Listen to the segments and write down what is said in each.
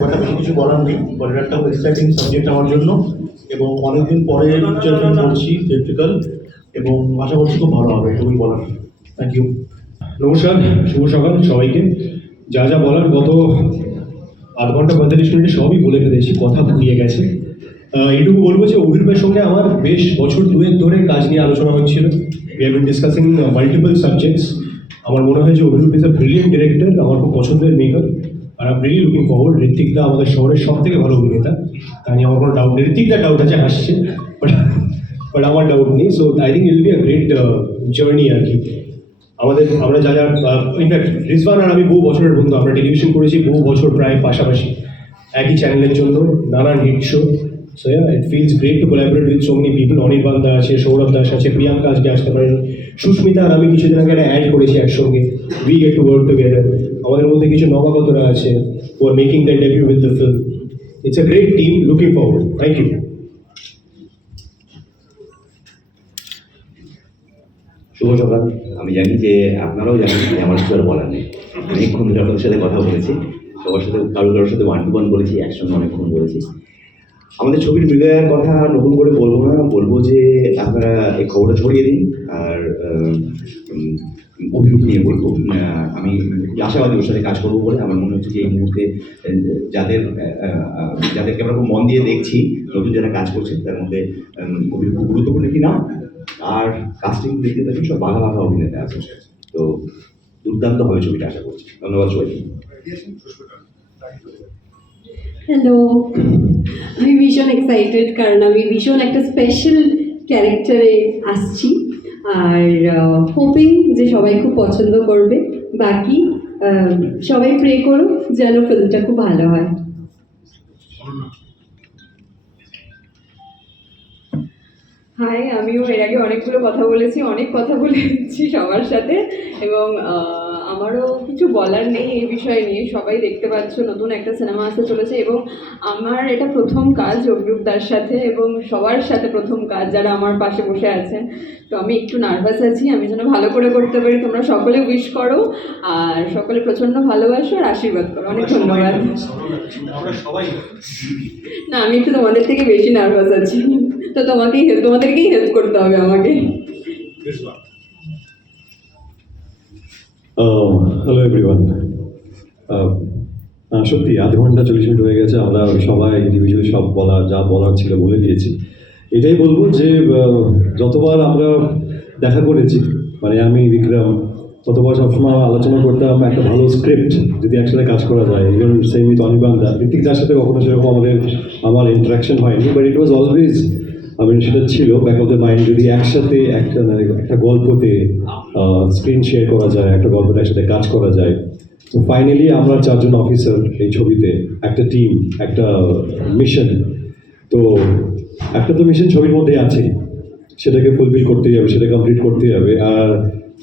ব্যাপারটা বেশি কিছু বলার নেই। একটা এক্সাইটিং সাবজেক্ট আমার জন্য এবং অনেকদিন পরে ফিচার ফিল্ম করছি থিয়েট্রিক্যাল, এবং আশা করছি খুব ভালো হবে। এটুকুই বলার। Thank you. নমস্কার, শুভ সকাল সবাইকে। যা যা বলার গত আধ ঘন্টা 45 মিনিটে সবই বলে ফেলেছি, কথা ফুরিয়ে গেছে। এইটুকু বলবো যে অভিরূপের সঙ্গে আমার বেশ বছর দুয়েক ধরে কাজ নিয়ে আলোচনা হচ্ছিল। We have been discussing multiple subjects. আমার মনে হয় যে Abhirup is a brilliant director, আমার খুব পছন্দের মেকার। আর I am really looking forward. ঋত্বিকদা আমাদের শহরের সব থেকে ভালো অভিনেতা, তা নিয়ে আমার কোনো ডাউট নেই। ঋত্বিকদা ডাউট আছে, হাসছে, বাট আমার ডাউট নেই। So I think it will be a great journey আর কি। আমরা যা ইনফ্যাক্ট রিজওয়ান আর আমি বহু বছরের বন্ধু, আমরা টেলিভিশন করেছি বহু বছর প্রায় পাশাপাশি একই চ্যানেলের জন্য, নানান hit show. So it feels great to collaborate with so many people. Anirban da আছে, সৌরভ দাস আছে, প্রিয়াঙ্কা আজকে আসতে পারেন, সুস্মিতা আর আমি কিছুদিন আগে একটা অ্যাড করেছি একসঙ্গে, we get to work together. আমাদের মধ্যে কিছু নবাগতরা আছে who are making the debut with the film. It's a great team, looking forward. Thank you. শুভ সকাল। আমি জানি যে আপনারাও জানেন যে আমার কিছু আর বলার নেই। অনেকক্ষণ ধরে আপনাদের সাথে কথা বলেছি, সবার সাথে কারোর সাথে ওয়ান টু ওয়ান বলেছি, একসঙ্গে অনেকক্ষণ বলেছি। আমাদের ছবির বিজয়ের কথা নতুন করে বলবো না, বলবো যে আপনারা এই খবরটা ছড়িয়ে দিন। আর অভিরূপ নিয়ে বলবো, আমি আশাবাদী ওর সাথে কাজ করবো বলে। আমার মনে হচ্ছে যে এই মুহূর্তে যাদেরকে আমরা খুব মন দিয়ে দেখছি, নতুন যারা কাজ করছে, তার মধ্যে অভিরূপ গুরুত্বপূর্ণ একটি নাম। আর কাস্টিং দেখতে পাচ্ছি সব বাঘা বাঘা অভিনেতা আছে, তো দুর্দান্ত হবে ছবিটা, আশা করছি। ধন্যবাদ সবাইকে। হ্যালো, আমি ভীষণ এক্সাইটেড, কারণ আমি ভীষণ একটা স্পেশাল ক্যারেক্টারে আসছি। আর হোপিং যে সবাই খুব পছন্দ করবে। বাকি সবাই প্রে করো যেন ফিল্মটা খুব ভালো হয়। হাই, আমিও এর আগে অনেকগুলো কথা বলেছি, অনেক কথা বলেছি সবার সাথে, এবং আমারও কিছু বলার নেই এই বিষয় নিয়ে। সবাই দেখতে পাচ্ছ নতুন একটা সিনেমা আসতে চলেছে, এবং আমার এটা প্রথম কাজ অভিরূপ দার সাথে, এবং সবার সাথে প্রথম কাজ যারা আমার পাশে বসে আছেন। তো আমি একটু নার্ভাস আছি, আমি যেন ভালো করে করতে পারি। তোমরা সকলে উইশ করো, আর সকলে প্রচণ্ড ভালোবাসো আর আশীর্বাদ করো। অনেক ধন্যবাদ। না, আমি একটু তোমাদের থেকে বেশি নার্ভাস আছি, তো তোমাদেরকেই হেল্প করতে হবে আমাকে। Hello everyone. সত্যি আধ ঘন্টা 40 মিনিট হয়ে গেছে। আমরা সবাই ইন্ডিভিজুয়ালি সব যা বলার ছিল বলে দিয়েছি। এটাই বলবো যে যতবার আমরা দেখা করেছি, মানে আমি বিক্রম, ততবার সবসময় আলোচনা করতাম একটা ভালো স্ক্রিপ্ট যদি একসাথে কাজ করা যায়। ইভেন সেম উইথ অনির্বাণ দা। ঋত্বিক দার সাথে কখনো সেরকম আমার ইন্টারাকশন হয়নি, বাট ইট ওয়াজ অলওয়েজ, সেটা ছিল ব্যাক অফ দ্য মাইন্ড, যদি একসাথে একটা গল্পতে স্ক্রিন শেয়ার করা যায়, একটা গল্পতে একসাথে কাজ করা যায়। তো ফাইনালি আমরা 4 জন অফিসার এই ছবিতে, একটা টিম, একটা মিশন। তো একটা তো মিশন ছবির মধ্যে আছে, সেটাকে ফুলফিল করতেই হবে, সেটা কমপ্লিট করতেই হবে। আর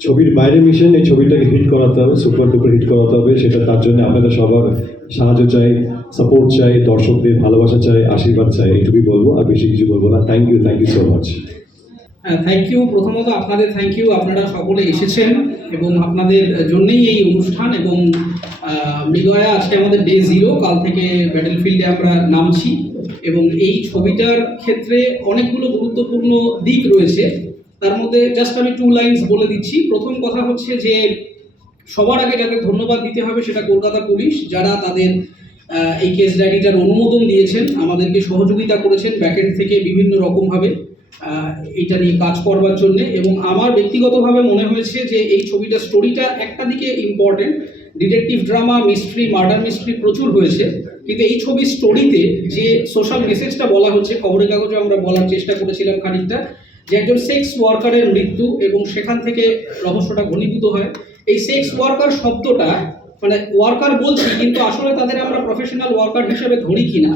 ছবির বাইরে মিশন, এই ছবিটাকে হিট করাতে হবে, সুপার ডুপার হিট করাতে হবে। সেটা তার জন্য আপনাদের সবার সাহায্য চাই, সাপোর্ট চাই, দর্শকদের ভালোবাসা চাই, আশীর্বাদ চাই। এইটুকুই বলবো, আর বেশি কিছু বলবো না। Thank you so much. হ্যাঁ, থ্যাংক ইউ। প্রথমত আপনাদের থ্যাংক ইউ, আপনারা সকলে এসেছেন এবং আপনাদের জন্যই এই অনুষ্ঠান। এবং মৃগয়া আজকে আমাদের ডে 0, কাল থেকে ব্যাটেল ফিল্ডে আমরা নামছি। এবং এই ছবিটার ক্ষেত্রে অনেকগুলো গুরুত্বপূর্ণ দিক রয়েছে, তার মধ্যে জাস্ট আমি 2 লাইনস বলে দিচ্ছি। প্রথম কথা হচ্ছে যে সবার আগে যাদের ধন্যবাদ দিতে হবে সেটা কলকাতা পুলিশ, যারা তাদের এই কেস ডায়েরিটার অনুমোদন দিয়েছেন, আমাদেরকে সহযোগিতা করেছেন ব্যাকএন্ড থেকে বিভিন্ন রকমভাবে এইটা নিয়ে কাজ করবার জন্য। এবং আমার ব্যক্তিগতভাবে মনে হয়েছে যে এই ছবিটার স্টোরিটা একটা দিকে important. Detective drama, mystery, murder mystery প্রচুর হয়েছে, কিন্তু এই ছবির স্টোরিতে যে সোশ্যাল মেসেজটা বলা হচ্ছে, খবরের কাগজে আমরা বলার চেষ্টা করেছিলাম খানিকটা, যে একজন সেক্স ওয়ার্কারের মৃত্যু এবং সেখান থেকে রহস্যটা ঘনীভূত হয়। এই সেক্স ওয়ার্কার শব্দটা, মানে ওয়ার্কার বলছি কিন্তু আসলে তাদের আমরা প্রফেশনাল ওয়ার্কার হিসেবে ধরি কিনা,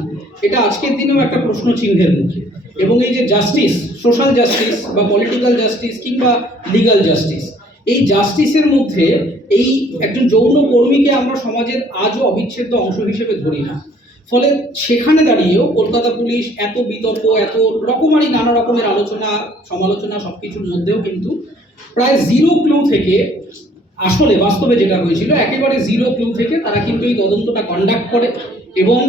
এটা আজকের দিনেও একটা প্রশ্ন চিহ্নের মুখে। এবং এই যে জাস্টিস, সোশ্যাল জাস্টিস বা পলিটিক্যাল জাস্টিস কিংবা লিগাল জাস্টিস, এই জাস্টিসের মধ্যে এই একজন যৌন কর্মীকে আমরা সমাজের আজও অবিচ্ছেদ্য অংশ হিসেবে ধরি না। ফলে সেখানে দাঁড়িয়েও কলকাতা পুলিশ এত বিতর্ক, এত রকমারি নানা রকমের আলোচনা সমালোচনা সব কিছুর মধ্যেও কিন্তু প্রায় 0 ক্লু থেকে আসলে বাস্তবে যেটা হয়েছিল একেবারে জিরো ক্লু থেকে তারা কিন্তু এই তদন্তটা কন্ডাক্ট করে এবং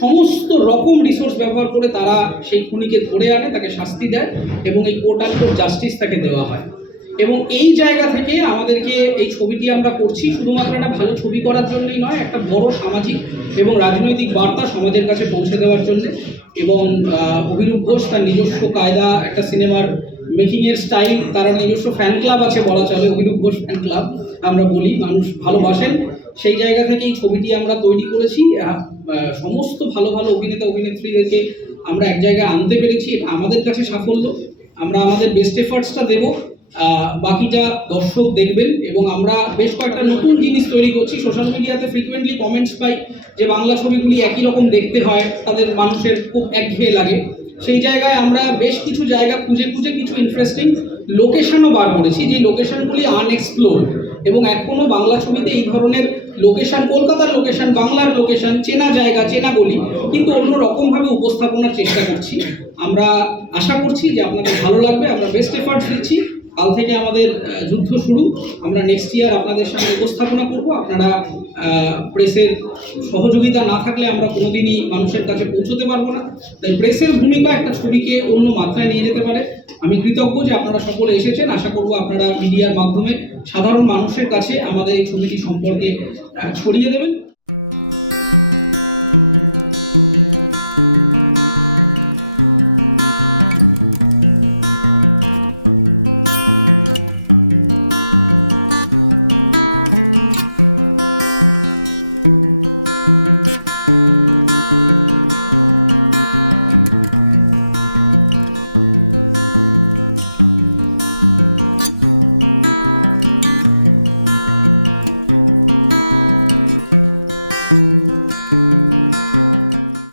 সমস্ত রকম রিসোর্স ব্যবহার করে তারা সেই খুনিকে ধরে আনে, তাকে শাস্তি দেয় এবং এই কোর্ট অ্যান্ড কোর্ট জাস্টিস তাকে দেওয়া হয়। এবং এই জায়গা থেকে আমাদেরকে এই ছবিটি আমরা করছি শুধুমাত্র একটা ভালো ছবি করার জন্যই নয়, একটা বড় সামাজিক এবং রাজনৈতিক বার্তা সমাজের কাছে পৌঁছে দেওয়ার জন্য। এবং অভিরূপ ঘোষ তার নিজস্ব কায়দা, একটা সিনেমার মেকিংয়ের স্টাইল, তার নিজস্ব ফ্যান ক্লাব আছে বলা চলে, অভিরূপ ঘোষ ফ্যান ক্লাব আমরা বলি, মানুষ ভালোবাসেন। সেই জায়গা থেকে এই ছবিটি আমরা তৈরি করেছি। সমস্ত ভালো ভালো অভিনেতা অভিনেত্রীদেরকে আমরা এক জায়গায় আনতে পেরেছি, এটা আমাদের কাছে সাফল্য। আমরা আমাদের বেস্ট এফার্টসটা দেবো, বাকিটা দর্শক দেখবেন। এবং আমরা বেশ কয়েকটা নতুন জিনিস তৈরি করছি। সোশ্যাল মিডিয়াতে ফ্রিকুয়েন্টলি কমেন্টস পাই যে বাংলা ছবিগুলি একই রকম দেখতে হয়, তাদের মানুষের খুব একঘেয়ে লাগে। সেই জায়গায় আমরা বেশ কিছু জায়গা খুঁজে খুঁজে কিছু ইন্টারেস্টিং লোকেশনও বার করেছি, যে লোকেশনগুলি আনএক্সপ্লোর্ড এবং এখনও বাংলা ছবিতে এই ধরনের লোকেশন, কলকাতার লোকেশন, বাংলার লোকেশন, চেনা জায়গা, চেনা গলি, কিন্তু অন্য রকমভাবে উপস্থাপনার চেষ্টা করছি। আমরা আশা করছি যে আপনাদের ভালো লাগবে। আমরা বেস্ট এফার্টস দিচ্ছি। কাল থেকে আমাদের যুদ্ধ শুরু। আমরা নেক্সট ইয়ার আপনাদের সামনে উপস্থাপনা করব। আপনারা প্রেসের সহযোগিতা না থাকলে আমরা কোনোদিনই মানুষের কাছে পৌঁছতে পারবো না। তাই প্রেসের ভূমিকা একটা ছবিকে অন্য মাত্রায় নিয়ে যেতে পারে। আমি কৃতজ্ঞ যে আপনারা সকলে এসেছেন। আশা করব আপনারা মিডিয়ার মাধ্যমে সাধারণ মানুষের কাছে আমাদের এই ছবিটি সম্পর্কে ছড়িয়ে দেবেন।